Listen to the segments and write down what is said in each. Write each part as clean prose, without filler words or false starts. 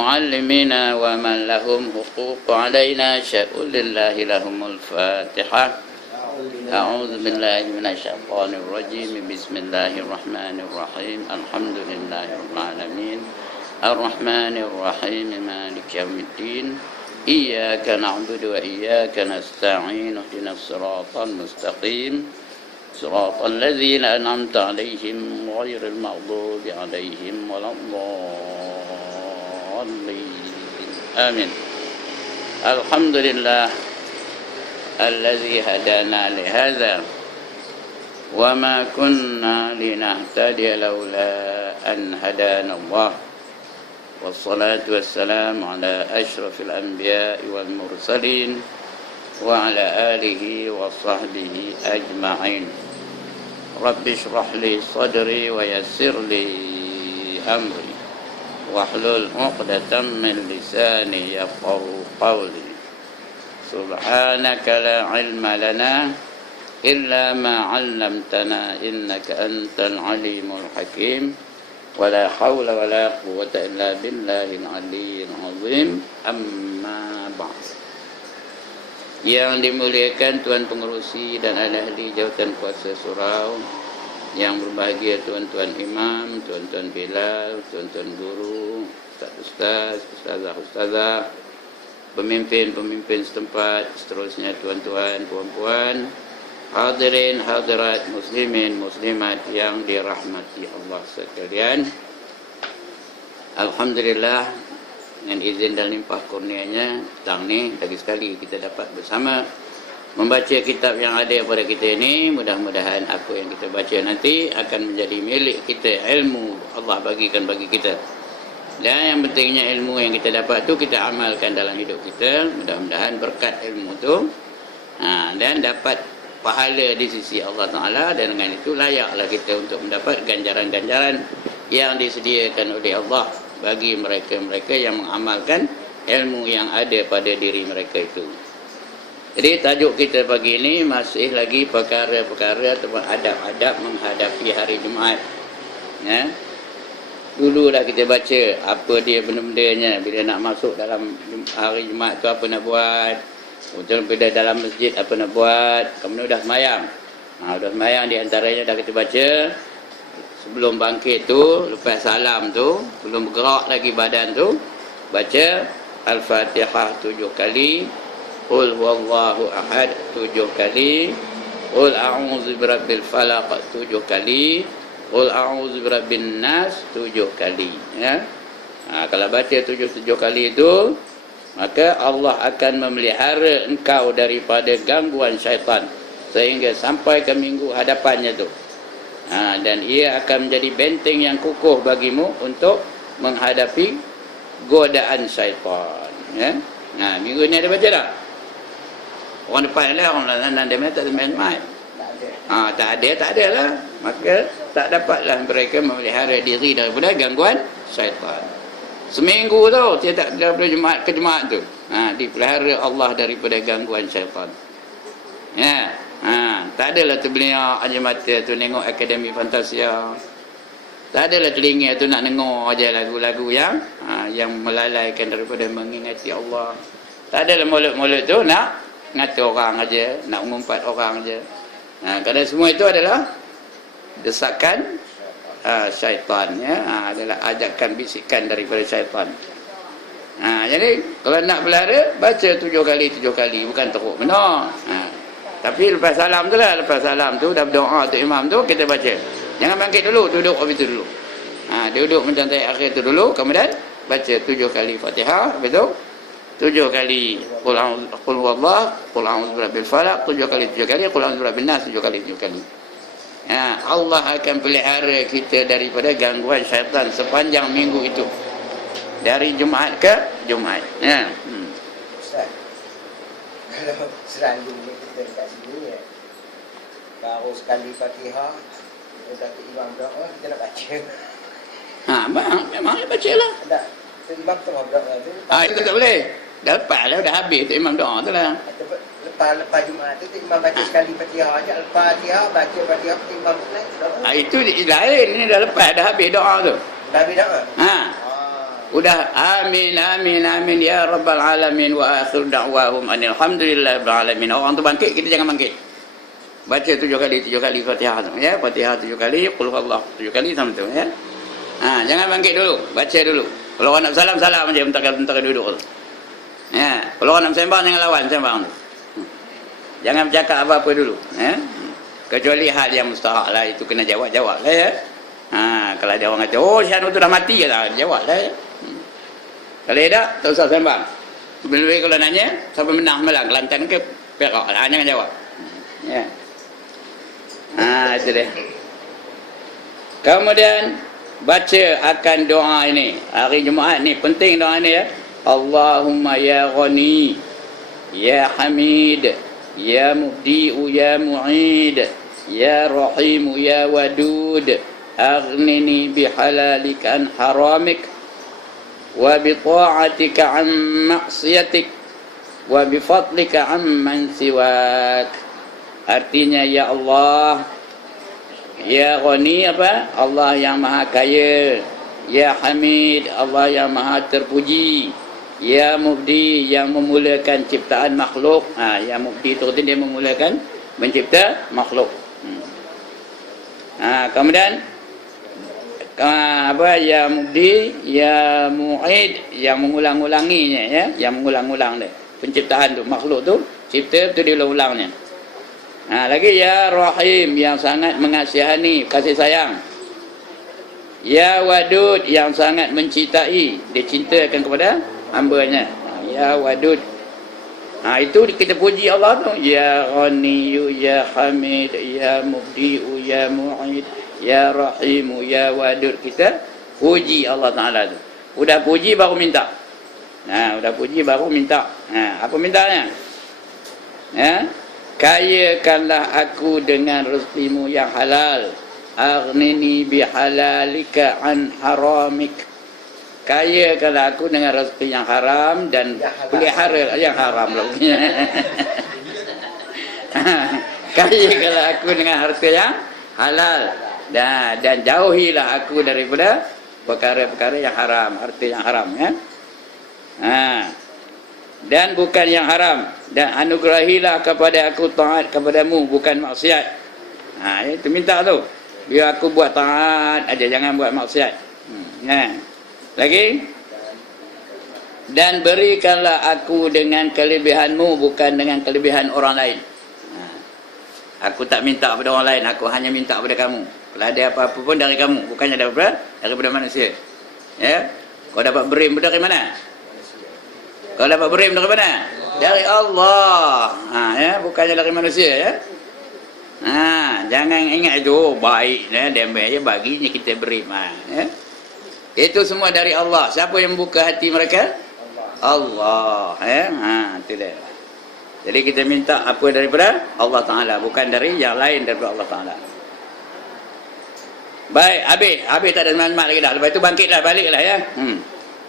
معلمينا ومن لهم حقوق علينا شاء لله لهم الفاتحة. أعوذ بالله من الشيطان الرجيم. بسم الله الرحمن الرحيم. الحمد لله رب العالمين الرحمن الرحيم مالك يوم الدين. إياك نعبد وإياك نستعين. اهدنا الصراط المستقيم صراط الذين أنعمت عليهم غير المغضوب عليهم ولا الضالين. آمين. الحمد لله الذي هدانا لهذا وما كنا لنهتدي لولا أن هدانا الله. والصلاة والسلام على أشرف الأنبياء والمرسلين وعلى آله وصحبه أجمعين. رب اشرح لي صدري ويسر لي أمري واحلل عقدة من لساني يفقهوا قولي. سبحانك لا علم لنا إلا ما علمتنا إنك أنت العليم الحكيم. ولا حول ولا قوة إلا بالله العلي العظيم. أما بعد. Yang dimuliakan Tuan Pengerusi dan ahli jawatan kuasa surau, yang berbahagia tuan-tuan imam, tuan-tuan bilal, tuan-tuan guru, ustaz-ustaz, ustazah-ustazah, pemimpin-pemimpin setempat, seterusnya tuan-tuan, puan-puan, hadirin, hadirat, muslimin, muslimat yang dirahmati Allah sekalian. Alhamdulillah, dengan izin dan limpah kurnianya, petang ni lagi sekali kita dapat bersama membaca kitab yang ada pada kita ini. Mudah-mudahan apa yang kita baca nanti akan menjadi milik kita, ilmu Allah bagikan bagi kita. Dan yang pentingnya ilmu yang kita dapat tu kita amalkan dalam hidup kita. Mudah-mudahan berkat ilmu tu dan dapat pahala di sisi Allah Ta'ala, dan dengan itu layaklah kita untuk mendapat ganjaran-ganjaran yang disediakan oleh Allah bagi mereka-mereka yang mengamalkan ilmu yang ada pada diri mereka itu. Jadi tajuk kita pagi ini masih lagi perkara-perkara atau adab-adab menghadapi hari Jumaat. Ya. Dulu dah kita baca apa dia benda-bendanya bila nak masuk dalam hari Jumaat tu apa nak buat. Kemudian bila dalam masjid apa nak buat. Kemudian dah semayang. Dah semayang di antaranya dah kita baca. Sebelum bangkit tu, lepas salam tu, belum bergerak lagi badan tu, baca Al-Fatihah 7 kali, Qul huwallahu ahad 7 kali, Qul a'udzu birabbil falaq 7 kali, Qul a'udzu birabbin nas 7 kali. Ya. Kalau baca 7 kali itu, maka Allah akan memelihara engkau daripada gangguan syaitan sehingga sampai ke minggu hadapannya tu. Dan ia akan menjadi benteng yang kukuh bagimu untuk menghadapi godaan syaitan. Ya? Minggu ni ada baca tak? Orang depan lah, orang lain dia tak ada main-main. Tak ada lah. Maka tak dapatlah mereka memelihara diri daripada gangguan syaitan. Seminggu tu, dia tak daripada Jumaat ke Jumaat tu. Dipelihara Allah daripada gangguan syaitan. Ya. Tak adalah terbeliak aja mata tu nengok Akademi Fantasia. Tak adalah telinga tu nak dengar aja lagu-lagu yang melalaikan daripada mengingati Allah. Tak adalah mulut-mulut tu nak ngata orang aja, nak mengumpat orang aja. Kerana semua itu adalah desakan syaitan, ya. Adalah ajakan bisikan daripada syaitan. Jadi kalau nak pelihara baca 7 kali, bukan teruk benar. Tapi lepas salam tu lah, lepas salam tu dah berdoa tu imam tu, kita baca. Jangan bangkit dulu, duduk habis tu dulu. Duduk mencantai akhir tu dulu, kemudian baca 7 kali Fatihah, habis tu 7 kali Qul huwallah, Qul a'udzu birabbil falaq 7 kali, Qul a'udzu birabbin nas 7 kali. Allah akan pelihara kita daripada gangguan syaitan sepanjang minggu itu. Dari Jumaat ke Jumaat. Ustaz, kalau selalu kita dekat sini ya, baru sekali Fatihah, Datuk Imam doa, kita nak baca. Memang baca lah. Tak, Imam tengah doa tu. Itu tak boleh. Dah lepas lah, dah habis tu Imam doa tu lah. Lepas Jumaat tu, Imam baca sekali Fatihah aja. Lepas Fatihah, baca Fatihah, Imam naik doa. Itu lain, ini dah lepas, dah habis doa tu. Dah habis doa? Udah amin amin amin ya rabbal alamin wa akhir da'wahum alhamdulillahi rabbil alamin. Orang tu bangkit, kita jangan bangkit. Baca 7 kali Fatihah tu ya. Fatihah 7 kali, qul huwallahu 7 kali sama tu ya. Jangan bangkit dulu, baca dulu. Kalau orang nak salam salam aja bentar duduk tu. Ya, kalau orang nak sembang jangan lawan sembang tu. Jangan bercakap apa-apa dulu ya. Kecuali hal yang mustahak lah, itu kena jawab lah ya. Kalau ada orang kata, oh Syahnu tu dah mati ya, jawab lah ya. Kalau tidak, tak usah sembang. Lebih kalau nanya, siapa menang malang, Kelantan ke Perak, jangan jawab. Ya. Itu dia. Kemudian baca akan doa ini hari Jumaat ni, penting doa ini ya. Allahumma ya Ghani, ya Hamid, ya Mubdi'u, ya Mu'id, ya Rahim, ya Wadud, aghnini bihalalika an haramik, wa bita'atika an maksiatik, wa bifadlika amman siwak. Artinya ya Allah, ya Ghani apa? Allah yang maha kaya. Ya Hamid, Allah yang maha terpuji. Ya Mubdi, yang memulakan ciptaan makhluk. Ya Mubdi itu dia memulakan mencipta makhluk. Kemudian ya Mubdi, ya Mu'id, yang mengulang-ulanginya ya, yang mengulang-ulang dia. Penciptaan tu, makhluk tu cipta tu dia ulang-ulangnya. Lagi ya Rahim, yang sangat mengasihani, kasih sayang. Ya Wadud, yang sangat mencintai, dia cintakan kepada hamba-Nya. Ya Wadud. Itu kita puji Allah tu. Ya Ghaniyu, ya Hamid, ya Mubdi'u, ya Mu'id, ya Rahimu, ya Wadud. Kita puji Allah Ta'ala tu. Udah puji baru minta. Udah puji baru minta. Apa mintanya? Kayakanlah aku dengan rezekimu yang halal. Aghnini bihalalika an haramik. Kayakanlah aku dengan rezeki yang haram dan pelihara yang haram lagi. Kayakanlah aku dengan harta yang halal dan jauhilah aku daripada perkara-perkara yang haram, harta yang haram ya. Dan bukan yang haram, dan anugerahilah kepada aku taat kepadamu, bukan maksiat. Itu minta tu. Biar aku buat taat aja, jangan buat maksiat. Lagi, dan berikanlah aku dengan kelebihanmu, bukan dengan kelebihan orang lain. Aku tak minta kepada orang lain, aku hanya minta kepada kamu. Kalau ada apa-apa pun dari kamu, bukannya daripada manusia. Ya, kau dapat berim dari mana? Kau dapat berim dari mana? Dari Allah. Ya, bukannya dari manusia ya. Jangan ingat itu baik ya, dia baginya kita berim. Ya. Itu semua dari Allah. Siapa yang buka hati mereka? Allah. Ya, itu dia. Jadi kita minta apa daripada Allah Ta'ala, bukan dari yang lain daripada Allah Ta'ala. Baik, habis tak ada semangat lagi dah. Lepas itu bangkitlah, baliklah ya.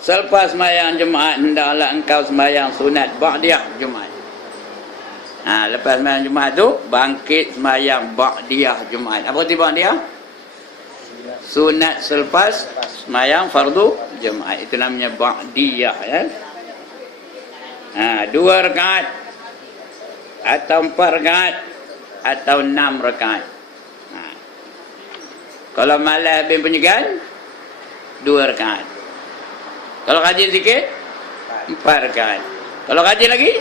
Selepas sembahyang Jumaat, hendaklah engkau sembahyang sunat ba'diyah Jumaat. Lepas sembahyang Jumaat tu, bangkit sembahyang ba'diyah Jumaat. Apa itu ba'diyah? Sunat selepas sembahyang fardu Jumaat. Itu namanya ba'diyah ya. 2 rakaat atau 4 rakaat atau 6 rakaat. Kalau malam habis penyegan 2 rakaat. Kalau kaji sikit 4 rakaat. Kalau kaji lagi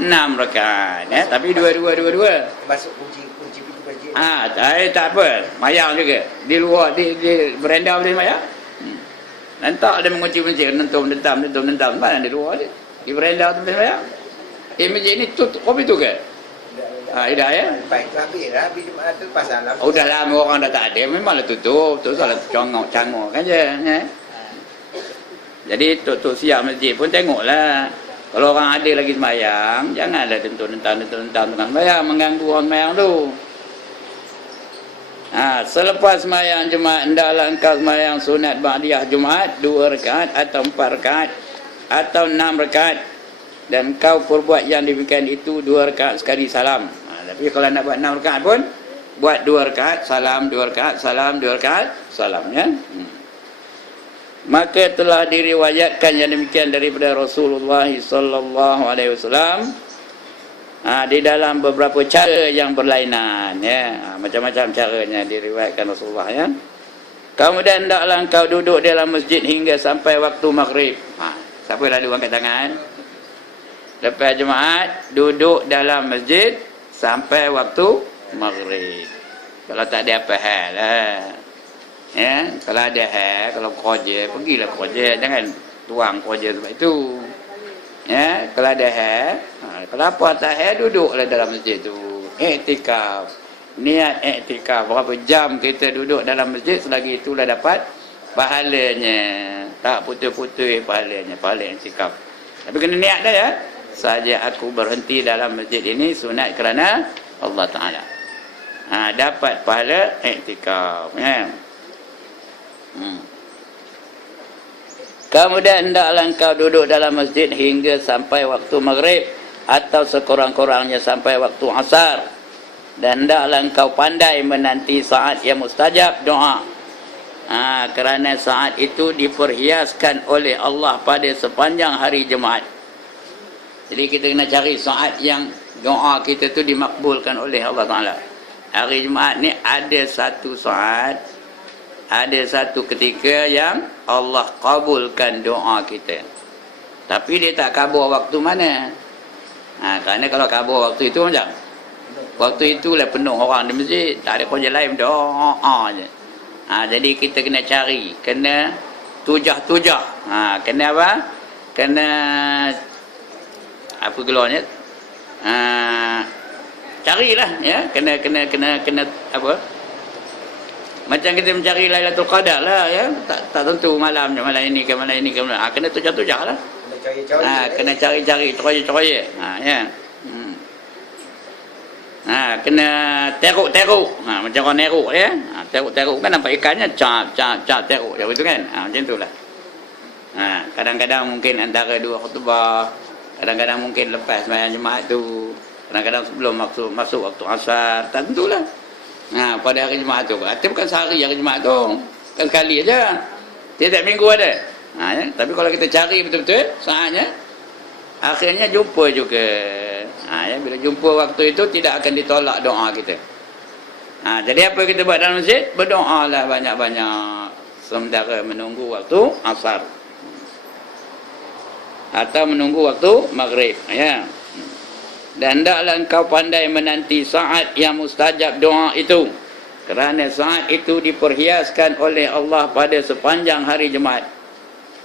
6 rakaat ya. Tapi dua. Masuk kunci pintu masjid. Tak apa. Mayang juga. Di luar di beranda boleh mayang. Nanti ada mengunci masjid, nentum. Mana di luar dia? Di beranda tu boleh mayang. Masjid ni tutup kopi tu ke? Tidak ya? Baik tu habis Jumaat tu pasal lah. Udah lama orang dah tak ada, memanglah tutup. Tu salah cangok kan je. Ya? Jadi tok siap masjid pun tengoklah. Kalau orang ada lagi sembahyang, janganlah tentang dengan sembahyang, mengganggu orang sembahyang tu. Selepas sembahyang Jumaat, hendaklah engkau sembahyang sunat ba'diyah Jumaat 2 rakaat atau 4 rakaat atau 6 rakaat. Dan kau perbuat yang demikian itu 2 rakaat sekali salam. Tapi kalau nak buat 6 rakaat pun buat 2 rakaat salam, 2 rakaat salam, 2 rakaat salam ya. Maka telah diriwayatkan yang demikian daripada Rasulullah sallallahu alaihi wasallam di dalam beberapa cara yang berlainan, ya. Macam-macam caranya diriwayatkan Rasulullah, ya. Kemudian hendaklah engkau duduk dalam masjid hingga sampai waktu maghrib. Siapa lalu angkat tangan? Lepas Jumaat duduk dalam masjid sampai waktu maghrib. Kalau tak ada apa hal lah. Ya, kalau ada hal, kalau kerja, pergilah kerja, jangan tuang kerja sebab itu. Ya, kalau ada hal, kalau apa tak hal, duduklah dalam masjid tu. Iktikaf. Niat iktikaf berapa jam kita duduk dalam masjid, selagi itulah dapat pahalanya. Tak putus-putus pahalanya, pahala iktikaf. Tapi kena niat dah, ya. Saja aku berhenti dalam masjid ini sunat kerana Allah Taala. Dapat pahala iktikaf, ya. Kemudian hendaklah engkau duduk dalam masjid hingga sampai waktu maghrib atau sekurang-kurangnya sampai waktu asar. Dan hendaklah engkau pandai menanti saat yang mustajab doa. Kerana saat itu diperhiaskan oleh Allah pada sepanjang hari Jumaat. Jadi kita kena cari saat yang doa kita tu dimakbulkan oleh Allah Ta'ala. Hari Jumaat ni ada satu saat, ada satu ketika yang Allah kabulkan doa kita. Tapi dia tak kabul waktu mana? Kerana kalau kabul waktu itu macam, waktu itulah penuh orang di masjid, tak ada kerja lain, doa je. Jadi kita kena cari, kena tujah-tujah. Kena apa? Kena apa gelarnya? Carilah, ya. Kena apa? Macam kita mencari Lailatul Qadar lah, ya. Tak tentu malamnya, malam ini ke malam ini ke malam. Kena tujah-tujah lah. Kena cari-cari, coy-coy. Ya. Kena teruk-teruk. Macam orang neruk, ya. Teruk-teruk kan nampak ikannya cap teruk. Ya, betul kan? Macam itulah. Kadang-kadang mungkin antara dua khutbah, kadang-kadang mungkin lepas sembahyang Jumaat tu, kadang-kadang sebelum masuk waktu asar. Tak tentulah. Pada hari Jumaat tu. Itu bukan sehari hari Jumaat tu. Kan sekali aja. Tiap minggu ada. Ya. Tapi kalau kita cari betul-betul saatnya, akhirnya jumpa juga. Ya, bila jumpa waktu itu tidak akan ditolak doa kita. Jadi apa kita buat dalam masjid? Berdoalah banyak-banyak sementara menunggu waktu asar atau menunggu waktu maghrib, ya. Dan hendaklah engkau pandai menanti saat yang mustajab doa itu, kerana saat itu diperhiaskan oleh Allah pada sepanjang hari Jumaat.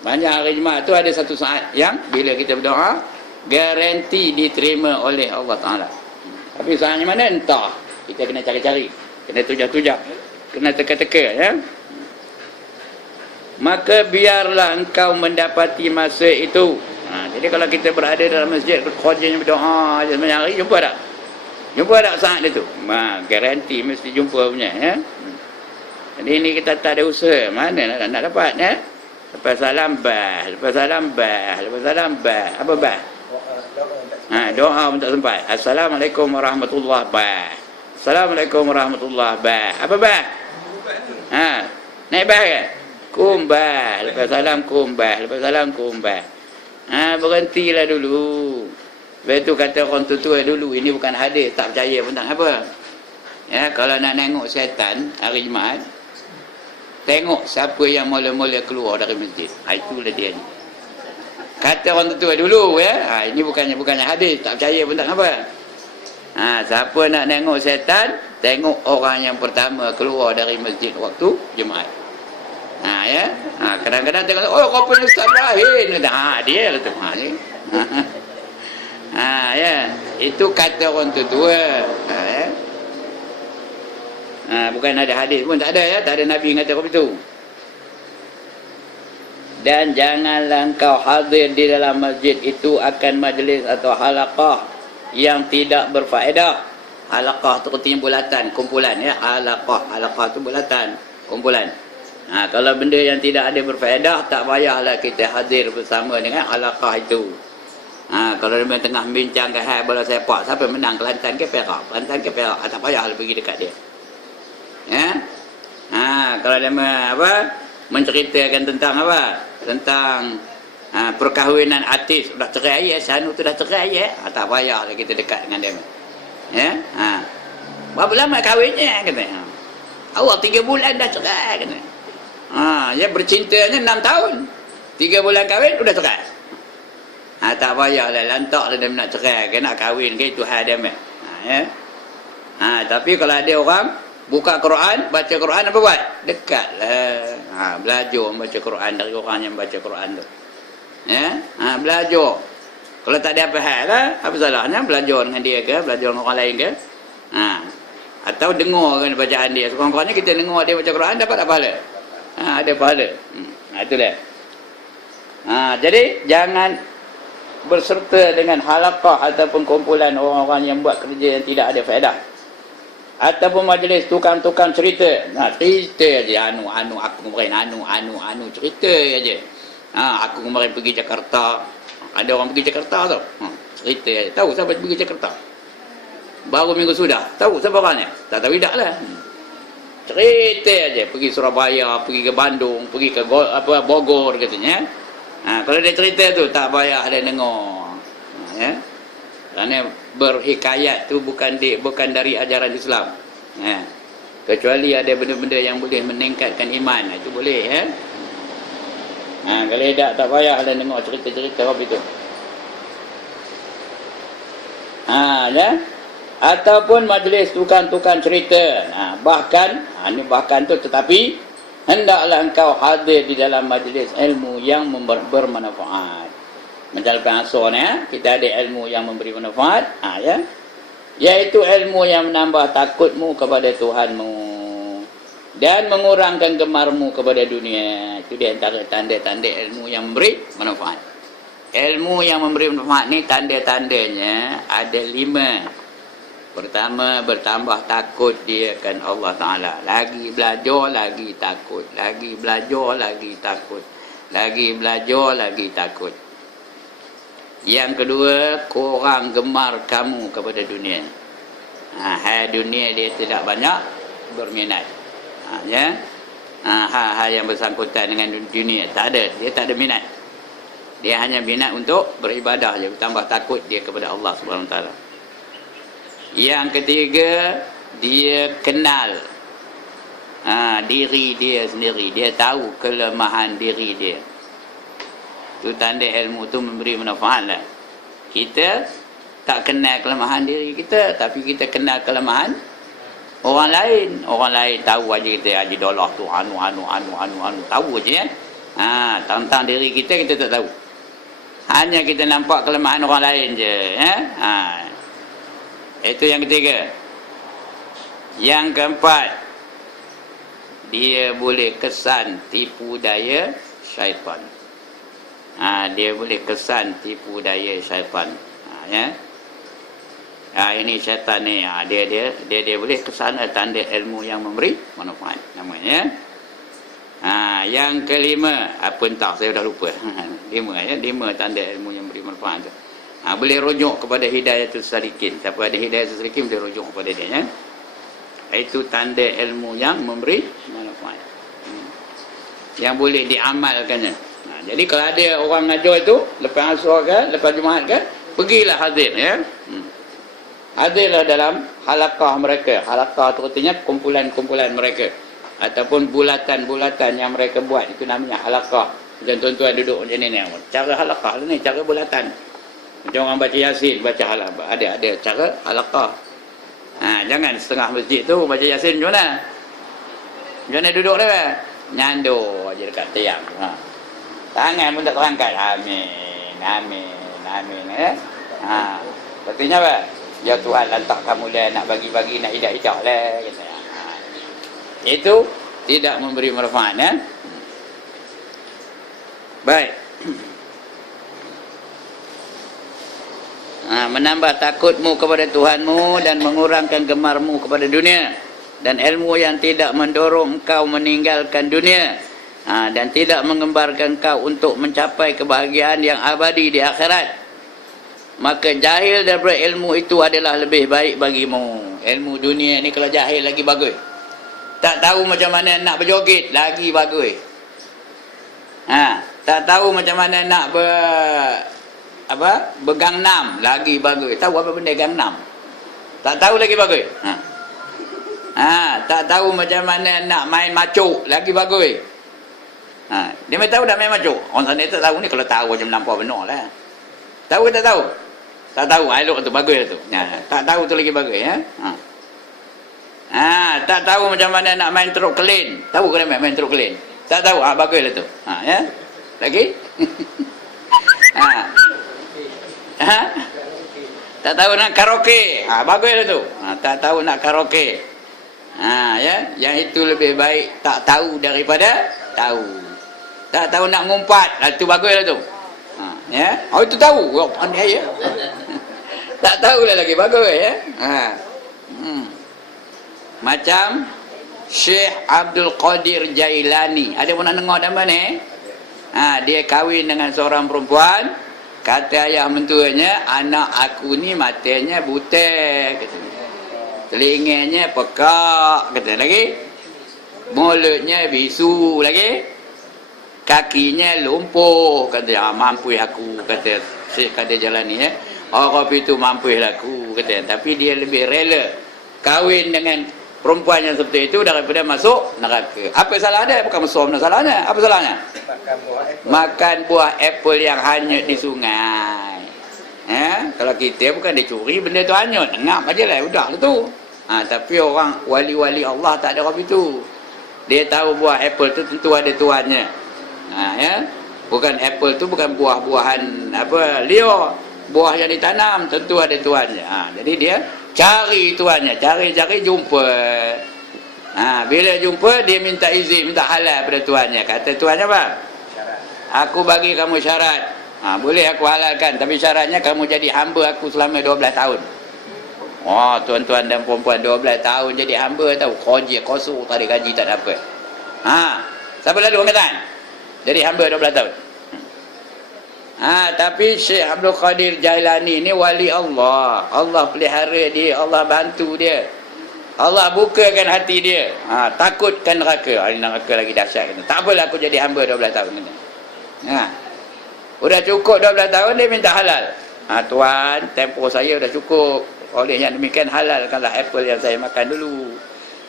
Banyak hari Jumaat tu ada satu saat yang bila kita berdoa garanti diterima oleh Allah Ta'ala. Tapi saatnya mana entah, kita kena cari-cari, kena tujah-tujah, kena teka-teka, ya. Maka biarlah engkau mendapati masa itu. Jadi kalau kita berada dalam masjid, kerjanya berdoa sepanjang hari, jumpa tak? Jumpa tak saat itu? Garanti mesti jumpa punya, ya. Jadi ini kita tak ada usaha, mana nak dapat, ya. Lepas salam bah, lepas salam bah, lepas salam bah. Apa bah? Doa pun tak sempat. Assalamualaikum warahmatullahi bah. Assalamualaikum warahmatullahi bah. Apa bah? Naik bah ke? Kumbah. Lepas salam kumbah. Lepas salam kumbah. Berhentilah dulu. Lepas tu kata orang tua dulu, ini bukan hadis, tak percaya pun tak apa. Ya, kalau nak tengok syaitan hari Jumaat, tengok siapa yang mula-mula keluar dari masjid. Itulah dia ni. Kata orang tua dulu, ya. Ini bukannya hadis, tak percaya pun tak apa. Siapa nak tengok syaitan, tengok orang yang pertama keluar dari masjid waktu Jumaat. Ya. Kadang-kadang tengok, kau punya Ustaz Ibrahim. Dia lah tu. Ya. Itu kata orang tua. Ya. Bukan ada hadis pun, tak ada, ya. Tak ada Nabi kata apa itu. Dan janganlah engkau hadir di dalam masjid itu akan majlis atau halaqah yang tidak berfaedah. Halaqah tu artinya bulatan, kumpulan, ya. Halaqah tu bulatan, kumpulan. Kalau benda yang tidak ada berfaedah, tak payahlah kita hadir bersama dengan halaqah itu. Kalau dia tengah bincang ke hal bola sepak, siapa menang, Kelantan ke Perak? Kelantan ke Perak? Tak payahlah pergi dekat dia. Ya. Kalau dia menceritakan tentang apa? Tentang perkahwinan artis. Dah cerai ya, Sanu tu dah cerai ya. Tak payahlah kita dekat dengan dia. Ya? Berapa lama kahwinnya? Kata. Allah 3 bulan dah cerai. Kata. Ya bercintanya 6 tahun. 3 bulan kahwin, sudah cerai. Tak payahlah, lantak dia nak cerai ke, nak kahwin ke, itu hal dia. Ya? Tapi kalau ada orang buka Quran, baca Quran, apa buat? Dekatlah. Belajar baca Quran dari orang yang baca Quran tu. Ya? Belajar. Kalau tak ada apa hal lah, apa salahnya belajar dengan dia ke, belajar dengan orang lain ke? Atau dengar kan bacaan dia. Sekurang-kurangnya kita dengar dia baca Quran, dapat apa pahala? Ada pahala. Itulah. Jadi jangan berserta dengan halaqah ataupun kumpulan orang-orang yang buat kerja yang tidak ada faedah. Ataupun majlis tukang-tukang cerita. Cerita aja aku kemarin cerita aja. Aku kemarin pergi Jakarta. Ada orang pergi Jakarta tau. Cerita aja. Tahu siapa pergi Jakarta? Baru minggu sudah. Tahu siapa orangnya? Tak tahu tidaklah. Cerita aja. Pergi Surabaya, pergi ke Bandung, pergi ke Bogor katanya. Kalau dia cerita tu tak payah dia dengar. Ya. Kerana berhikayat tu bukan dari ajaran Islam. Kecuali ada benda-benda yang boleh meningkatkan iman, itu boleh ya. Kalau tak payah dia dengar cerita-cerita apa itu. Ya. Ataupun majlis tukang-tukang cerita. Ini bahkan tu, tetapi hendaklah engkau hadir di dalam majlis ilmu yang bermanfaat. Macam asal kita ada ilmu yang memberi manfaat, ya. Iaitu ilmu yang menambah takutmu kepada Tuhanmu dan mengurangkan gemarmu kepada dunia. Itu di antara tanda-tanda ilmu yang memberi manfaat. Ilmu yang memberi manfaat ni tanda-tandanya ada 5. Pertama, bertambah takut dia akan Allah Ta'ala. Lagi belajar, lagi takut. Lagi belajar, lagi takut. Lagi belajar, lagi takut. Yang kedua, kurang gemar kamu kepada dunia. Dunia dia tidak banyak berminat. Ya. Hal yang bersangkutan dengan dunia tak ada. Dia tak ada minat. Dia hanya minat untuk beribadah je. Bertambah takut dia kepada Allah Subhanahu Wa Ta'ala. Yang ketiga, dia kenal diri dia sendiri. Dia tahu kelemahan diri dia. Itu tanda ilmu tu memberi manfaat lah. Kita tak kenal kelemahan diri kita, tapi kita kenal kelemahan orang lain. Orang lain tahu aja kita haji dolah tu tahu aja ya. Tentang diri kita tak tahu. Hanya kita nampak kelemahan orang lain je ya. Itu yang ketiga. Yang keempat, dia boleh kesan tipu daya syaitan. Dia boleh kesan tipu daya syaitan. Ya. Ini syaitan ni, dia boleh kesan tanda ilmu yang memberi manfaat namanya. Yang kelima, apa entah saya dah lupa. 5 ya, 5 tanda ilmu yang memberi manfaat tu. Boleh rujuk kepada hidayatul salikin. Siapa ada hidayatul salikin boleh rujuk kepada dia ya. Itu tanda ilmu yang memberi manfaat. Yang boleh diamalkannya. Jadi kalau ada orang ngajar itu lepas asar ke, lepas Jumaat ke, pergilah hadir ya. Hadirlah dalam halaqah mereka. Halaqah tu artinya kumpulan-kumpulan mereka ataupun bulatan-bulatan yang mereka buat, itu namanya halaqah. Dan tuan-tuan duduk macam ni. Cara halaqah ni, cara bulatan. Macam orang baca Yasin, baca halaqah. Ada cara halaqah. Jangan setengah masjid tu baca Yasin macam mana? Macam mana duduk dia? Nyando aja dekat tiang. Tangan pun tak terangkat. Amin. Ya. Artinya apa? Ya Tuhan, lantak kamu lah nak bagi-bagi, nak hidak-hidak lah. Itu tidak memberi manfaat ya. Baik. Menambah takutmu kepada Tuhanmu dan mengurangkan gemarmu kepada dunia, dan ilmu yang tidak mendorong engkau meninggalkan dunia, dan tidak mengembarkan engkau untuk mencapai kebahagiaan yang abadi di akhirat. Maka jahil daripada ilmu itu adalah lebih baik bagimu. Ilmu dunia ni kalau jahil lagi bagus. Tak tahu macam mana nak berjoget lagi bagus. Tak tahu macam mana nak bergangnam lagi bagus. Tahu apa benda gangnam? Tak tahu lagi bagus. Tak tahu macam mana nak main macuk lagi bagus. Dia mai tahu dah main macuk. Orang sana tak tahu ni, kalau tahu macam nampak benar lah. Tahu ke tak tahu? Tak tahu. Elok tu, bagus lah tu. Tak tahu tu lagi bagus ya. Tak tahu macam mana nak main teruk kelin. Tahu ke main teruk kelin? Tak tahu. Bagus lah tu. Ya. Lagi? Tak tahu nak karaoke. Bagus lah tu. Tak tahu nak karaoke. Ya, yang itu lebih baik tak tahu daripada tahu. Tak tahu nak ngumpat. Itu bagus lah tu. Ya. Itu tahu. Pandai ya. Tak tahulah lagi bagus ya. Macam Syekh Abdul Qadir Jailani. Ada pun nak dengar nama ni? Dia kahwin dengan seorang perempuan. Kata ayah mentuanya, anak aku ni matanya buta, katanya. Telinganya pekak, kata lagi. Mulutnya bisu lagi. Kakinya lumpuh, kata. Mampu aku, kata Syekh Qadir Jailani ya. Orang itu mampu aku, kata. Tapi dia lebih rela kahwin dengan perempuan yang seperti itu daripada masuk neraka. Apa salah dia? Bukan besar mana salahnya. Apa salahnya? Makan buah apple yang hanyut di sungai. Kalau kita bukan dicuri benda tu hanyut, ngap aja lah, udah tu. Tapi orang wali-wali Allah tak ada orang itu. Dia tahu buah apple tu tentu ada tuannya. Ya. Bukan apple tu bukan buah-buahan liar. Buah yang ditanam tentu ada tuannya. Jadi dia cari tuannya, cari-cari jumpa. Bila jumpa dia minta izin, minta halal pada tuannya. Kata tuannya apa? Syarat. Aku bagi kamu syarat. Boleh aku halalkan, tapi syaratnya kamu jadi hamba aku selama 12 tahun. Tuan-tuan dan perempuan 12 tahun jadi hamba tahu. Kerja kosong, tak ada gaji, tak dapat. Siapa lalu angkatan? Jadi hamba 12 tahun. Tapi Syekh Abdul Qadir Jailani ni wali Allah. Allah pelihara dia, Allah bantu dia. Allah bukakan hati dia. Takutkan neraka. Neraka lagi dahsyat. Tak apalah aku jadi hamba 12 tahun. Udah cukup 12 tahun dia minta halal. Tuan, tempoh saya dah cukup. Oleh yang demikian halalkanlah apple yang saya makan dulu.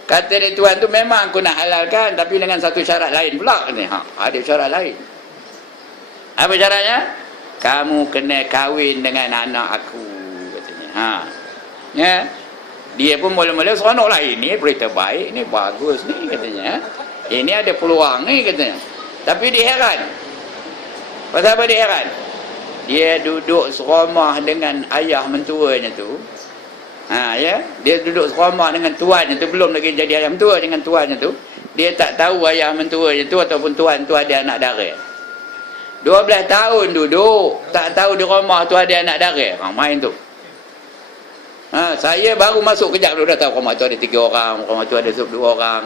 Kata dia, tuan tu memang aku nak halalkan, tapi dengan satu syarat lain pula. Ada syarat lain. Apa syaratnya? Kamu kena kahwin dengan anak aku, katanya. Ya. Dia pun mula-mula seronok lah. Ini berita baik, ini bagus ni, katanya. Ini ada peluang ni, katanya. Tapi dia heran. Pasal apa dia heran? Dia duduk serumah dengan ayah mentuanya tu. Ya. Dia duduk serumah dengan tuannya tu. Belum lagi jadi ayah mentua dengan tuannya tu. Dia tak tahu ayah mentuanya tu ataupun tuan tu ada anak dara. 12 tahun duduk, tak tahu di rumah tu ada anak dara. Main tu. Saya baru masuk kejap dah tahu rumah tu ada 3 orang, rumah tu ada 2 orang.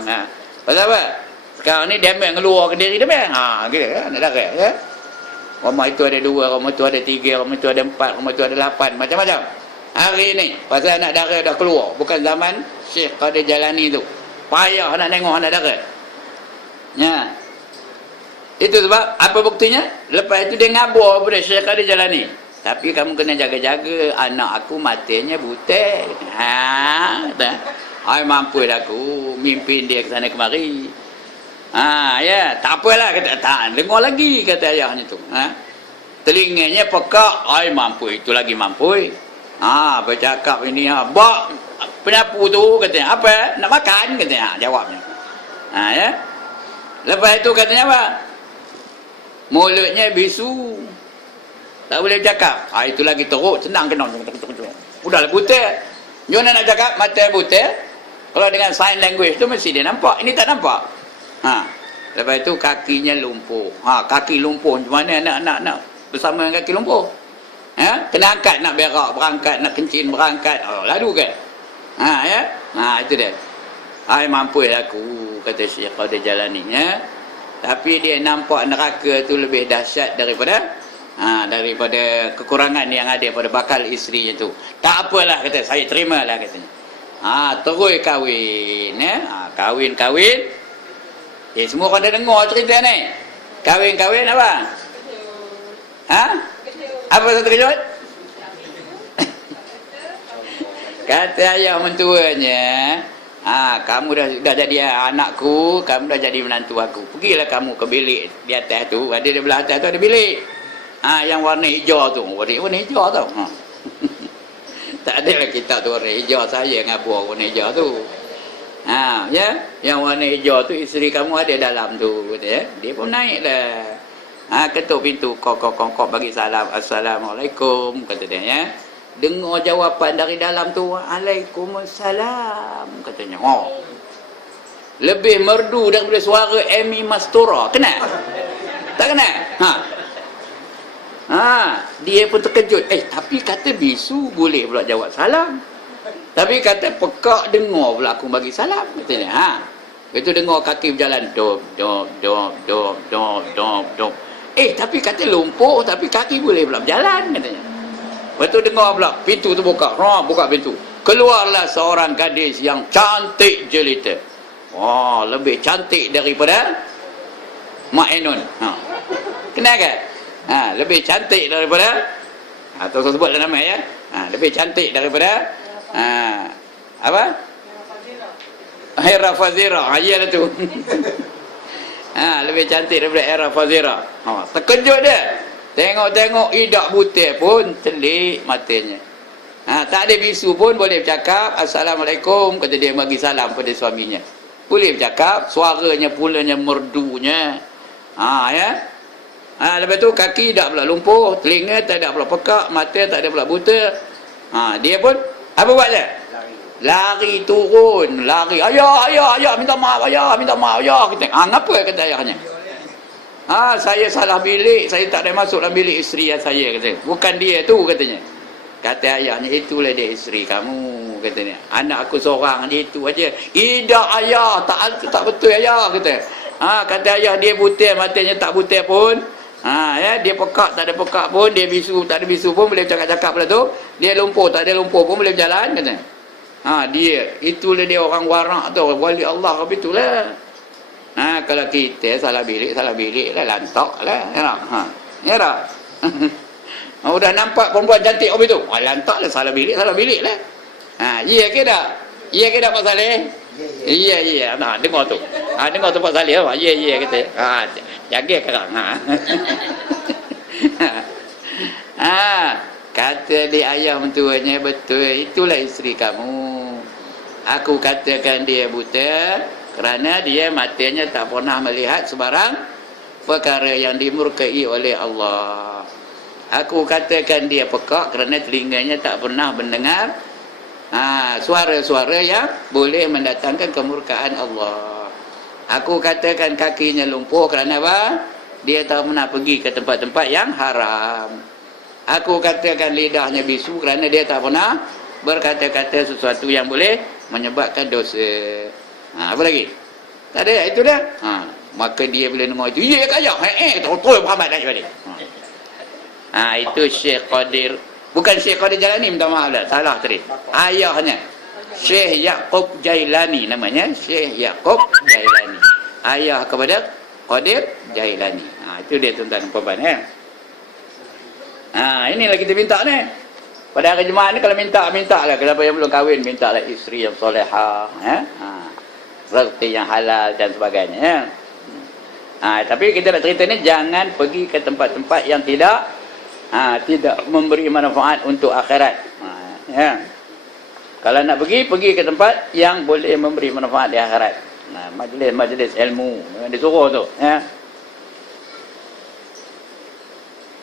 Pasal apa? Sekarang ni dia main keluar ke diri dia main. Gitu anak dara ya. Rumah itu ada 2, rumah tu ada 3, rumah tu ada 4, rumah tu ada 8, macam-macam. Hari ni pasal anak dara dah keluar, bukan zaman Syekh Qadir Jailani tu. Payah nak tengok anak dara. Ya. Itu sebab apa buktinya? Lepas itu dia ngabur pada Syekh Qadir Jailani. Tapi kamu kena jaga-jaga, anak aku matanya buta. Mampu lah aku mimpin dia ke sana kemari. Ya, tak apalah, kata. Tak, dengar lagi, kata ayahnya tu. Telinganya pekak, mampu, itu lagi mampu. Bercakap ini, bak penyapu tu, katanya. Apa? Nak makan, katanya. Jawabnya. Ya. Lepas itu katanya apa? Mulutnya bisu, tak boleh bercakap. Itu lagi teruk, senang kena. Udahlah buta. Jona nak cakap, mata buta. Kalau dengan sign language tu mesti dia nampak. Ini tak nampak. Lepas itu kakinya lumpuh. Kaki lumpuh. Macam mana nak bersama dengan kaki lumpuh? Kena angkat nak berak, berangkat, nak kencing, berangkat. Lalu kan? Ya? Itu dia. Mampu aku, kata Syekh Qadir Jailani. Ya? Tapi dia nampak neraka tu lebih dahsyat daripada kekurangan yang ada pada bakal isterinya tu. Tak apalah, kata, saya terimalah, katanya. Terus kahwin. Kahwin. Semua orang dah dengar cerita ni. Kahwin apa? Ha? Apa satu kejut? Kata ayah mentuanya, kamu dah jadi anakku, kamu dah jadi menantu aku. Pergilah kamu ke bilik di atas tu, ada di belah atas tu ada bilik. Yang warna hijau tu, warna hijau tau. Tak adalah kitab tu warna hijau, saya ngabuh warna hijau tu. Ya, yang warna hijau tu isteri kamu ada dalam tu, kata ya. Dia pun naiklah. Ketuk pintu, kok bagi salam, assalamualaikum, kata dia ya. Dengar jawapan dari dalam tu, Waalaikumsalam, katanya. Lebih merdu daripada suara Amy Mastura. Kenal? Tak kenal? Dia pun terkejut. Tapi kata bisu boleh pula jawab salam. Tapi kata pekak dengar pula aku bagi salam, katanya. Itu dengar kaki berjalan. Dop. Tapi kata lumpuh, tapi kaki boleh pula berjalan, katanya. Lepas tu dengar pula, pintu tu buka. Buka pintu. Keluarlah seorang gadis yang cantik jelita. Lebih cantik daripada Mak Enun. Kenal kan? Lebih cantik daripada, atau saya sebut nama ya. Lebih cantik daripada apa? Hera Fazira. Iyalah tu. Lebih cantik daripada Hera Fazira. Terkejut dia. Tengok idak butir pun telik matanya. Tak ada bisu pun boleh bercakap. Assalamualaikum, kata dia bagi salam pada suaminya. Boleh bercakap, suaranya pulanya merdunya. Ya. Lepas tu kaki tak pula lumpuh, telinga tak ada pula pekak, mata tak ada pula buta. Dia pun apa buat dia? Lari turun, lari. Ayah, minta maaf, ayah. Kita, ngapa kata ayahnya? Saya salah bilik, saya tak ada masuk dalam bilik isteri saya, kata. Bukan dia tu, katanya. Kata ayahnya, itulah dia isteri kamu, katanya. Anak aku seorang, dia itu aja. Idak ayah, tak betul ayah, kata. Kata ayah, dia butir, matanya tak butir pun. Ya, dia pekak, tak ada pekak pun. Dia bisu, tak ada bisu pun, boleh cakap-cakap pula tu. Dia lumpuh, tak ada lumpuh pun, boleh berjalan, kata. Dia, itulah dia orang warak tu, wali Allah, apa itulah. Kalau kita salah bilik lah, lantak lah. Ya tak? Udah nampak perempuan cantik apa itu? Lantak lah, salah bilik lah. Ya ke tak? Ya ke tak Pak Saleh? Ya. Dengar tu. Dengar tu Pak Saleh. Ya kata. Jaga kerang. Kata dia ayah mentuanya, betul, itulah isteri kamu. Aku katakan dia buta kerana dia matanya tak pernah melihat sebarang perkara yang dimurkai oleh Allah. Aku katakan dia pekak kerana telinganya tak pernah mendengar suara-suara yang boleh mendatangkan kemurkaan Allah. Aku katakan kakinya lumpuh kerana apa? Dia tak pernah pergi ke tempat-tempat yang haram. Aku katakan lidahnya bisu kerana dia tak pernah berkata-kata sesuatu yang boleh menyebabkan dosa. Apa lagi? Tak ada, itu dah. Maka dia bila dengar itu, ya kaya, betul Muhammad dah balik. Itu Syekh Qadir. Bukan Syekh Qadir Jailani, minta maaf dah, salah tadi. Ayahnya Syekh Yaqub Jailani namanya, Syekh Yaqub Jailani. Ayah kepada Qadir Jailani. Itu dia tuan-tuan dan puan-puan ya. Inilah kita minta ni. Pada hari Jumaat ni kalau minta lah. Kenapa yang belum kahwin, minta lah isteri yang solehah, rezeki yang halal dan sebagainya. Ya. Tapi kita nak cerita ni, jangan pergi ke tempat-tempat yang tidak memberi manfaat untuk akhirat. Ya. Kalau nak pergi ke tempat yang boleh memberi manfaat di akhirat. Majlis ilmu yang disuruh tu. Ya.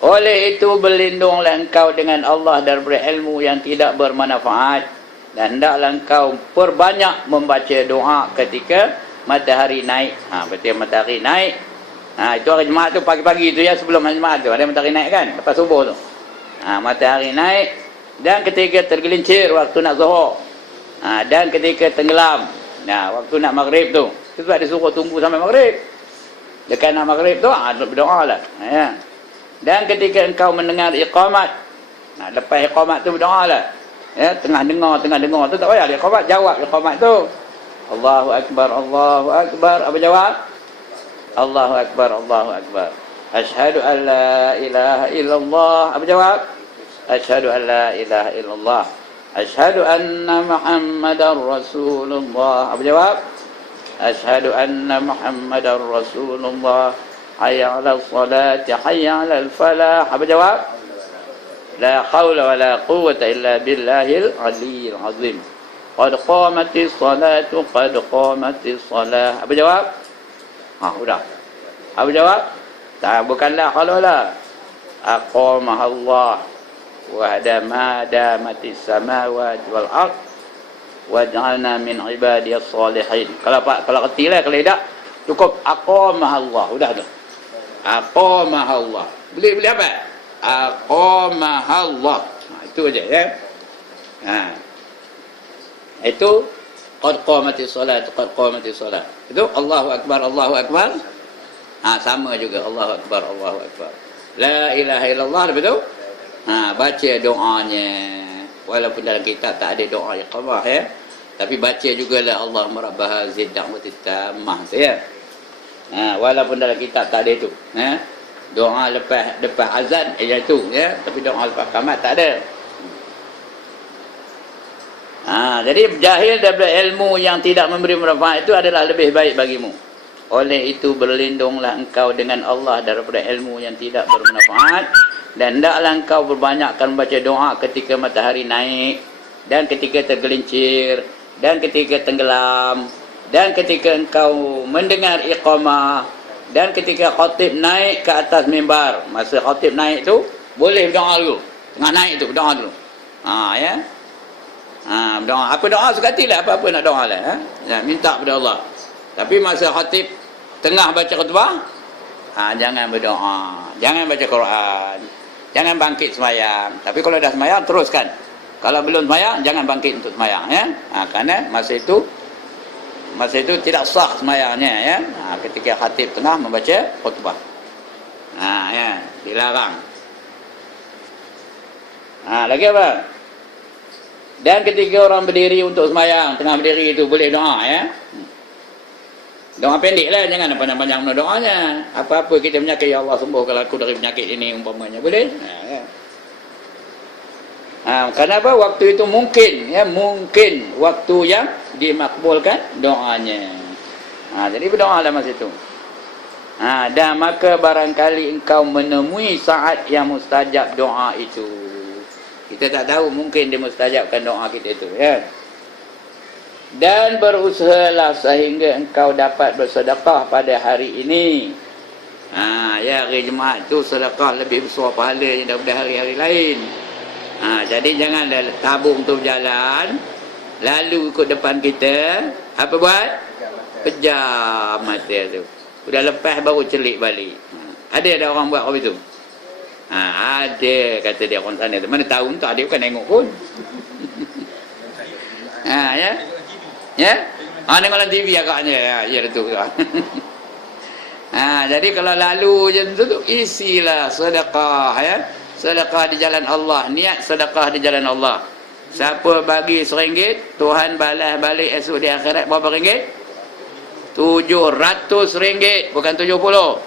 Oleh itu berlindunglah engkau dengan Allah daripada ilmu yang tidak bermanfaat, dan hendaklah engkau perbanyak membaca doa ketika matahari naik. Berarti matahari naik. Itu hari Jumaat tu, pagi-pagi tu ya, sebelum hari Jumaat tu ada matahari naik kan, lepas subuh tu. Matahari naik, dan ketika tergelincir waktu nak zuhur. Dan ketika tenggelam, waktu nak maghrib tu. Sebab dia suruh tunggu sampai maghrib. Dekat nak maghrib tu, berdoa lah. Ya. Dan ketika engkau mendengar iqamat, lepas iqamat tu berdoa lah. Ya, tengah dengar tu tak payah iqamat, jawab iqamat tu. Allahu Akbar. Apa jawab? Allahu Akbar, Allahu Akbar. Asyhadu an la ilaha illallah. Apa jawab? Asyhadu an la ilaha illallah. Asyhadu anna Muhammadar Rasulullah. Apa jawab? Asyhadu anna Muhammadar Rasulullah. Hayya 'alal salati, hayya 'alal falah. Apa jawab? La haula wala quwwata illa billahil aliyyil azim. Qad qamatis salatu, qad qamatis salah. Apa jawab? Udah. Apa jawab? Tak, bukanlah halala. Aqamah Allah wa hadama damatis samawati wal ard wa ja'alna min ibadiyas salihin. Kalau ketilah, kalau tidak cukup aqamah Allah. Udah tu. Aqamah Allah. Boleh apa? Aqamah Allah. Itu aja ya. Itu qad qamatis salat, qad qamatis salat. Itu Allahu Akbar, Allahu Akbar. Sama juga Allahu Akbar, Allahu Akbar. La ilaha illallah, betul? Baca doanya. Walaupun dalam kitab tak ada doa iqamah ya. Tapi baca jugalah Allahumma rabbah zid da'watit tammah ya. Walaupun dalam kitab tak ada itu, doa lepas azan itu ya, tapi doa lepas qamat tak ada. Jadi jahil daripada ilmu yang tidak memberi manfaat itu adalah lebih baik bagimu. Oleh itu berlindunglah engkau dengan Allah daripada ilmu yang tidak bermanfaat, dan hendaklah engkau berbanyakkan baca doa ketika matahari naik, dan ketika tergelincir, dan ketika tenggelam, dan ketika engkau mendengar iqamah, dan ketika khatib naik ke atas mimbar. Masa khatib naik tu boleh berdoa dulu. Tengah naik tu berdoa dulu. Ya. Berdoa. Apa doa sekatilah, apa-apa nak doa lah. Minta kepada Allah. Tapi masa khatib tengah baca khutbah, jangan berdoa, jangan baca Quran, jangan bangkit semayang. Tapi kalau dah semayang, teruskan. Kalau belum semayang, jangan bangkit untuk semayang ya. Kerana masa itu tidak sah semayangnya ya. Ketika khatib tengah membaca khutbah, ya, dilarang. Lagi apa? Dan ketika orang berdiri untuk semayang, tengah berdiri itu boleh doa ya. Doa pendek lah, jangan panjang-panjang doanya. Apa-apa kita penyakit, ya Allah sembuhkan aku dari penyakit ini umpamanya, boleh? Ya. Kenapa? Waktu itu mungkin waktu yang dimakbulkan doanya. Jadi berdoalah masa itu. Dan maka barangkali engkau menemui saat yang mustajab doa itu. Kita tak tahu, mungkin dia mustajabkan doa kita itu ya. Dan berusahalah sehingga engkau dapat bersedekah pada hari ini. Ya, hari Jumaat tu sedekah lebih besar pahalanya daripada hari-hari lain. Jadi janganlah tabung tu berjalan, lalu ikut depan kita, apa buat? Pejam mata tu. Sudah lepas baru celik balik. Ada orang buat apa itu? Ada, kata dia orang sana tu. Mana tahu tak ada, bukan tengok pun. Ya. Ya? Tengok dalam TV agaknya. Ya, tu. Jadi kalau lalu je tu, isilah sedekah ya. Sedekah di jalan Allah. Niat sedekah di jalan Allah. Siapa bagi RM1, Tuhan balas balik esok di akhirat berapa ringgit? RM700. Bukan 70.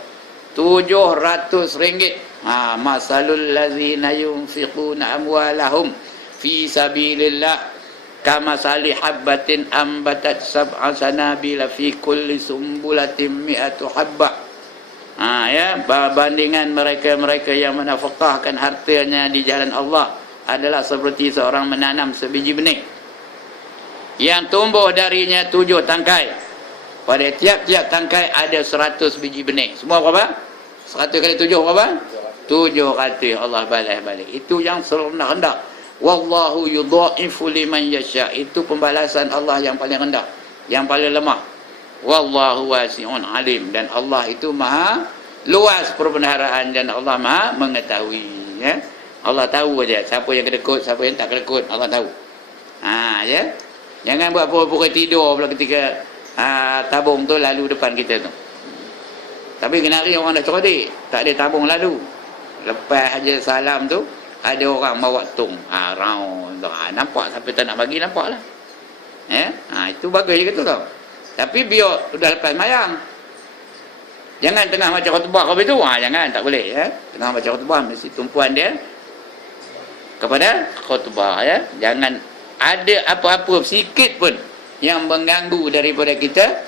RM700. Masalul ladzina yunfiquna amwalahum fi sabilillah kama sali habbatin ambatat sab'a sanabila fi kulli sumbulatin mi'atu habbah. Ya, bandingan mereka-mereka yang menafkahkan hartanya di jalan Allah adalah seperti seorang menanam sebiji benih yang tumbuh darinya 7 tangkai. Pada tiap-tiap tangkai ada 100 biji benih. Semua berapa? 100 kali 7 berapa? 700. Allah balas balik. Itu yang serendah-rendah. Wallahu yudha'ifu liman yasha. Itu pembalasan Allah yang paling rendah, yang paling lemah. Wallahu wasi'un alim. Dan Allah itu maha luas perbendaharaan, dan Allah maha mengetahui ya. Allah tahu aja siapa yang kedekut, siapa yang tak kedekut, Allah tahu. Ya. Jangan buat pura-pura tidur pula ketika tabung tu lalu depan kita tu. Tapi kenari orang dah cerdik, tak ada tabung lalu. Lepas aja salam tu, ada orang bawa tung. Round. Nampak siapa tak nak bagi, nampak lah. Itu bagus je tu tau. Tapi biar sudah lepas mayang. Jangan tengah baca khutbah kau itu, jangan, tak boleh ya. Tengah baca khutbah mesti tumpuan dia kepada khutbah ya. Jangan ada apa-apa sikit pun yang mengganggu daripada kita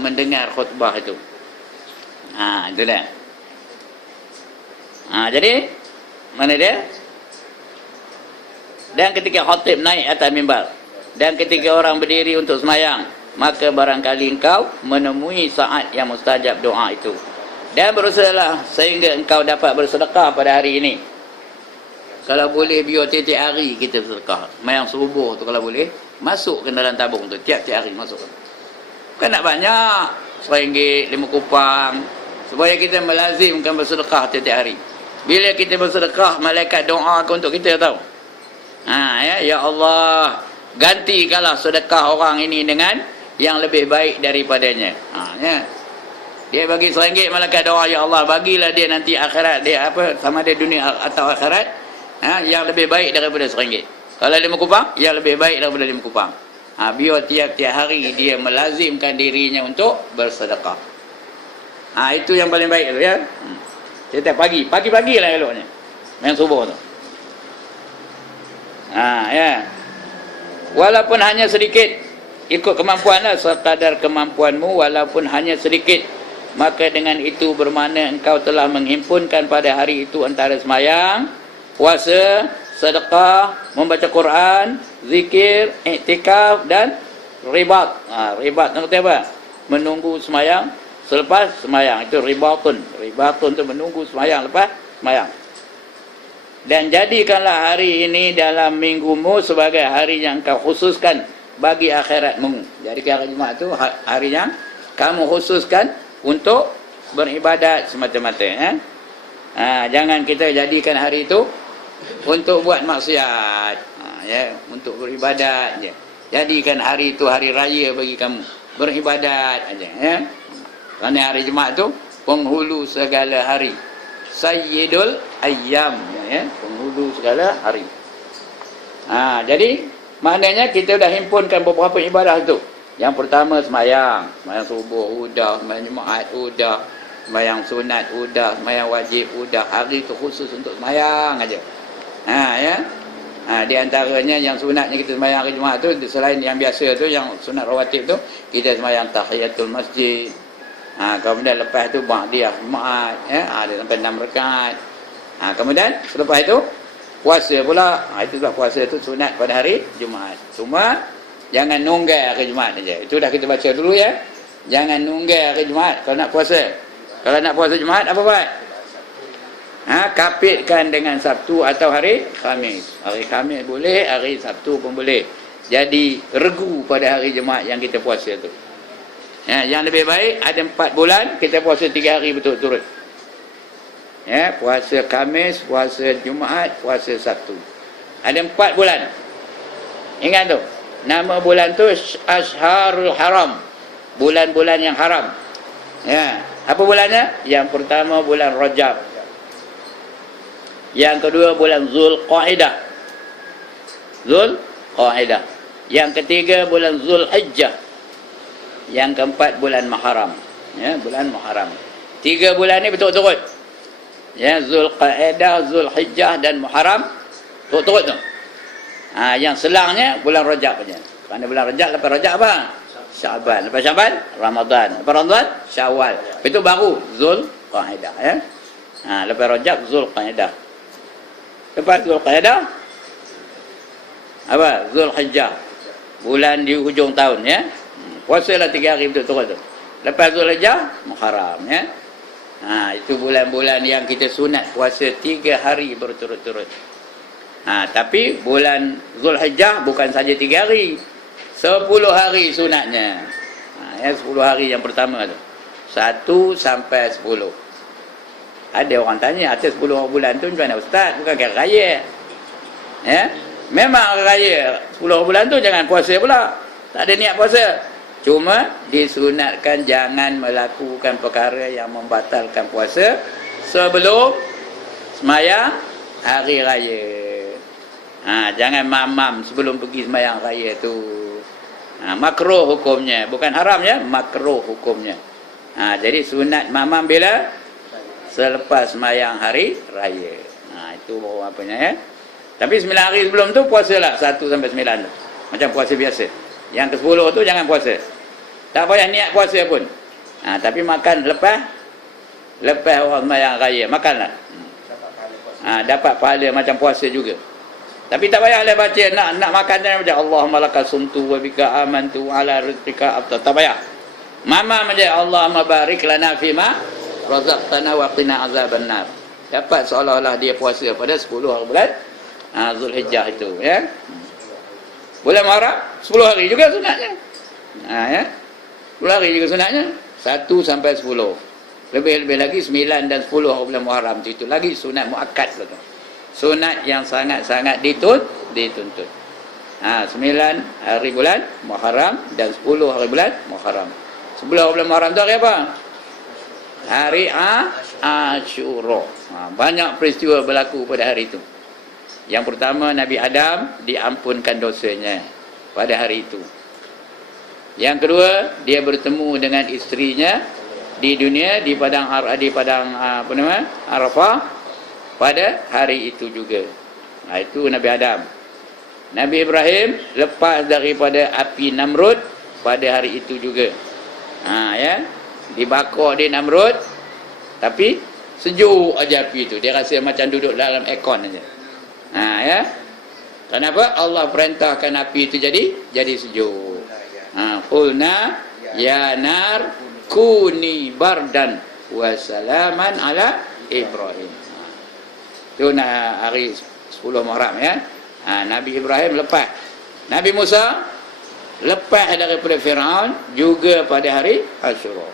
mendengar khutbah itu. Itulah. Jadi mana dia? Dan ketika khatib naik atas mimbar dan ketika orang berdiri untuk semayang, maka barangkali engkau menemui saat yang mustajab doa itu. Dan berusahalah sehingga engkau dapat bersedekah pada hari ini. Kalau boleh biar tiap-tiap hari kita bersedekah. Semayang subuh tu kalau boleh, masukkan dalam tabung tu tiap-tiap hari masukkan. Bukan nak banyak, RM1, 5 kupang, supaya kita melazimkan bersedekah tiap-tiap hari. Bila kita bersedekah, malaikat doa untuk kita tahu. Ya Allah, gantikanlah sedekah orang ini dengan yang lebih baik daripadanya. Ya. Dia bagi RM1, malaikat doa, ya Allah, bagilah dia nanti akhirat dia sama dia dunia atau akhirat, yang lebih baik daripada RM1. Kalau 5 kupang, yang lebih baik daripada 5 kupang. Biar tiap-tiap hari dia melazimkan dirinya untuk bersedekah. Itu yang paling baik tu ya. Setiap pagi lah eloknya. Main subuh tu. Ya. Walaupun hanya sedikit, ikut kemampuanlah, sekadar kemampuanmu, walaupun hanya sedikit, maka dengan itu bermakna engkau telah menghimpunkan pada hari itu antara semayang, puasa, sedekah, membaca Quran, zikir, iktikaf dan ribat. Ribat tu apa? Menunggu semayang selepas semayang. Itu ribatun. Ribatun tu menunggu semayang lepas semayang. Dan jadikanlah hari ini dalam minggumu sebagai hari yang kau khususkan bagi akhiratmu. Jadi hari Jumaat tu hari yang kamu khususkan untuk beribadat semata-mata. Jangan kita jadikan hari itu untuk buat maksiat, untuk beribadat je. Jadikan hari itu hari raya bagi kamu, beribadat aja ya. Kerana hari Jumaat tu penghulu segala hari, sayyidul ayyam ya, penghulu segala hari. Jadi maknanya kita dah himpunkan beberapa ibadah tu. Yang pertama semayang subuh udah, semayang Jumaat udah, semayang sunat udah, semayang wajib udah. Hari tu khusus untuk semayang aja. Ya. Di antaranya yang sunatnya kita semayang hari Jumaat tu, selain yang biasa tu, yang sunat rawatib tu, kita semayang tahiyatul masjid. Kemudian lepas tu ba'diyah Jumaat ya, ada sampai 6 rakaat. Kemudian selepas itu puasa pula. Itulah puasa tu sunat pada hari Jumaat. Cuma jangan nunggai hari Jumaat saja. Itu dah kita baca dulu ya. Jangan nunggai hari Jumaat kalau nak puasa. Kalau nak puasa Jumaat apa buat? Kapitkan dengan Sabtu atau hari Khamis. Hari Khamis boleh, hari Sabtu pun boleh. Jadi regu pada hari Jumaat yang kita puasa tu. Yang lebih baik ada 4 bulan kita puasa 3 hari betul-betul. Puasa Khamis, puasa Jumaat, puasa Sabtu. Ada 4 bulan. Ingat tu. Nama bulan tu Ashharul Haram. Bulan-bulan yang haram. Apa bulannya? Yang pertama bulan Rajab. Yang kedua bulan Zulqa'dah. Zulqa'dah. Yang ketiga bulan Zulhijjah. Yang keempat bulan Muharram. Bulan Muharram. 3 bulan ni betul-betul. Zulqa'dah, Zulhijjah dan Muharram turut-turut tu. Yang selangnya bulan Rajab saja. Kerana bulan Rajab, lepas Rajab apa? Syaban. Lepas Syaban, Ramadan. Lepas Ramadan, Syawal. Itu baru Zulqa'dah lepas Rajab, Zulqa'dah. Lepas Zulqa'dah apa? Zulhijjah. Bulan di hujung tahun puasalah 3 hari betul-betul tu. Lepas Zulhijjah, Muharram itu bulan-bulan yang kita sunat puasa 3 hari berturut-turut. Tapi bulan Zulhijjah bukan saja 3 hari, 10 hari sunatnya. 10 hari yang pertama tu, 1 sampai 10. Ada orang tanya, atas 10 bulan tu macam mana Ustaz? Bukan hari raya. Memang hari raya 10 bulan tu jangan puasa pula, tak ada niat puasa. Cuma disunatkan jangan melakukan perkara yang membatalkan puasa sebelum semayang hari raya. Jangan mamam sebelum pergi semayang raya tu. Makruh hukumnya, bukan haram ya, makruh hukumnya. Jadi sunat mamam bila? Selepas sembahyang hari raya. Itu baru apanya ya. Tapi 9 hari sebelum tu puasalah 1 sampai 9 tu. Macam puasa biasa. Yang ke-10 tu jangan puasa. Tak payah niat puasa pun. Tapi makan lepas orang sembahyang raya, makanlah. Dapat pahala macam puasa juga. Tapi tak payahlah baca nak makan jangan baca Allahumma lakal sumtu wa bika amantu ala rizqika aftar. Tak payah. Mama aja Allahumma barik lana fima razaqtana wa qina azabannar. Dapat seolah-olah dia puasa pada 10 hari bulan Zulhijjah itu ya. Bulan Muharram 10 hari juga sunatnya. Ya. 10 hari juga sunatnya. 1 sampai 10. Lebih-lebih lagi 9 dan 10 hari bulan Muharram itu lagi sunat muakkad betul. Sunat yang sangat-sangat dituntut. 9 hari bulan Muharram dan 10 hari bulan Muharram. 10 hari bulan Muharram tu hari apa? Hari Asyura. Banyak peristiwa berlaku pada hari itu. Yang pertama, Nabi Adam diampunkan dosanya pada hari itu. Yang kedua, dia bertemu dengan isterinya di dunia di padang Arafah pada hari itu juga. Itu Nabi Adam. Nabi Ibrahim lepas daripada api Namrud pada hari itu juga. Ya, dibakar di Namrud, tapi sejuk aja api itu. Dia rasa macam duduk dalam aircon aja. Ya. Kenapa? Allah perintahkan api itu jadi sejuk. Qulna ya nar kuni bardan wa salaman ala Ibrahim. Itu hari 10 Muharram ya. Nabi Ibrahim lepas. Nabi Musa lepas daripada Firaun juga pada hari Asyura.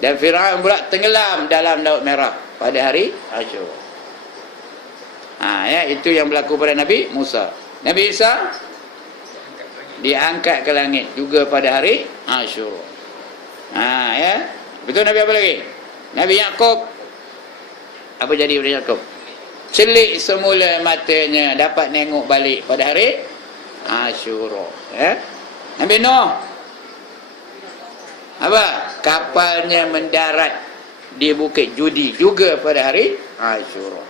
Dan Firaun pula tenggelam dalam Laut Merah pada hari Asyura. Ya, itu yang berlaku pada Nabi Musa. Nabi Isa diangkat ke langit juga pada hari Asyura. Ya. Betul. Nabi apa lagi? Nabi Yaqub. Apa jadi pada Yaqub? Celik semula matanya, dapat nengok balik pada hari Asyura. Ya. Nabi Nuh. Apa? Kapalnya mendarat di Bukit Judi juga pada hari Asyura.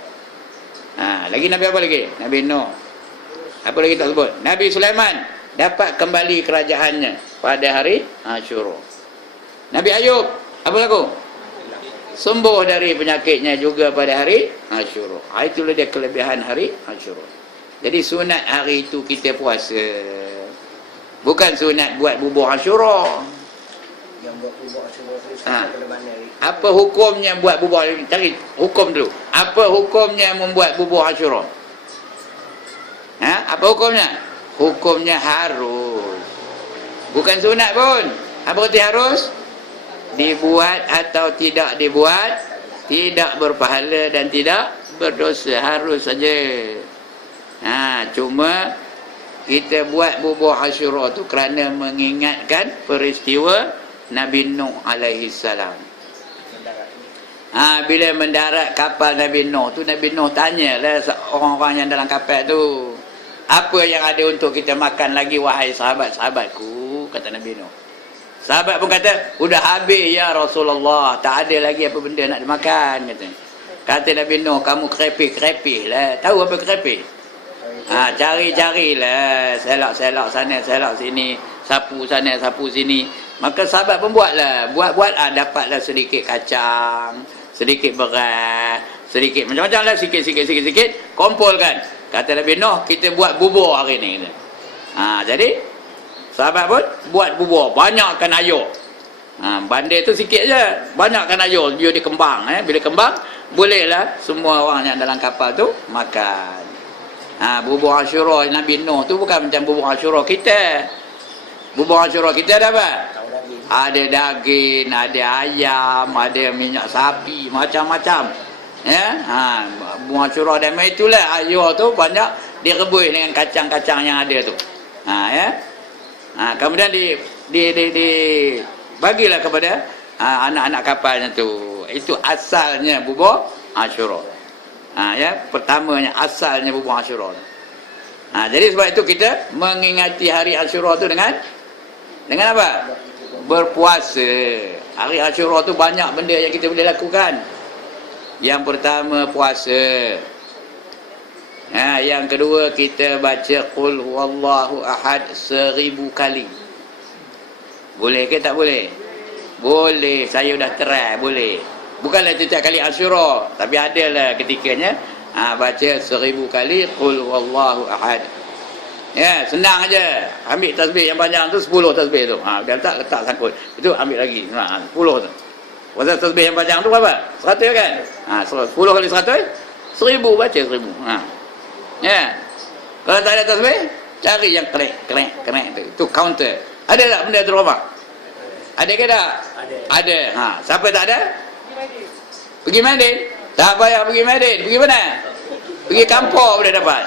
Lagi Nabi apa lagi? Nabi Nuh. Apa lagi tak sebut? Nabi Sulaiman dapat kembali kerajaannya pada hari Asyura. Nabi Ayub apa laku? Sembuh dari penyakitnya juga pada hari Asyura. Itulah dia kelebihan hari Asyura. Jadi sunat hari itu kita puasa. Bukan sunat buat bubur Asyura. Yang buat bubur Asyura tu pada mana? Apa hukumnya buat bubur? Cari hukum dulu. Apa hukumnya membuat bubur Asyura? Apa hukumnya? Hukumnya harus. Bukan sunat pun. Apa arti harus? Dibuat atau tidak dibuat, tidak berpahala dan tidak berdosa. Harus saja. Cuma kita buat bubur Asyura tu kerana mengingatkan peristiwa Nabi Nuh alaihi salam. Bila mendarat kapal Nabi Nuh tu, Nabi Nuh tanyalah orang-orang yang dalam kapal tu, apa yang ada untuk kita makan lagi wahai sahabat-sahabatku, kata Nabi Nuh. Sahabat pun kata, sudah habis ya Rasulullah, tak ada lagi apa benda nak dimakan, kata. Kata Nabi Nuh, kamu kerepih lah. Tahu apa kerepih? Carilah, selak-selak sana, selak sini, sapu sana, sapu sini. Maka sahabat pun buatlah, buat dapatlah sedikit kacang, sedikit beras, sedikit macam-macam lah, sikit, kumpulkan. Kata Nabi Nuh, kita buat bubur hari ni. Jadi sahabat pun buat bubur, banyakkan air. Bandar tu sikit je, banyakkan air, biar dia kembang. Bila kembang, bolehlah semua orang yang dalam kapal tu makan. Bubur Asyura Nabi Nuh tu bukan macam bubur Asyura kita. Bubur Asyura kita ada apa? Ada daging, ada ayam, ada minyak sapi, macam-macam. Ya, bubur Asyura dan itulah air tu banyak direbus dengan kacang-kacang yang ada tu. Ya. Kemudian bagilah kepada anak-anak kapalnya tu. Itu asalnya bubur Asyura. Ya, pertamanya asalnya bubur Asyura. Jadi sebab itu kita mengingati hari Asyura tu dengan apa? Berpuasa. Hari Ashura tu banyak benda yang kita boleh lakukan. Yang pertama puasa. Yang kedua kita baca Qul huwallahu ahad 1000 kali. Boleh ke tak boleh? Boleh, saya dah try, boleh. Bukanlah setiap kali Ashura, tapi adalah ketikanya baca 1000 kali Qul huwallahu ahad. Ya, senang aja. Ambil tasbih yang panjang tu 10 tasbih tu. Dah letak sangkut. Itu ambil lagi. 10 tu. Pasal tasbih yang panjang tu berapa? 100 kan? 10 kali 100, 1000 baca 1000. Ya. Kalau tak ada tasbih, cari yang krek tu. Itu counter. Ada tak benda tu rumah? Ada ke tak? Ada. Siapa tak ada? Pergi Madin. Tak payah pergi Madin. Pergi mana? Pergi kampung boleh dapat.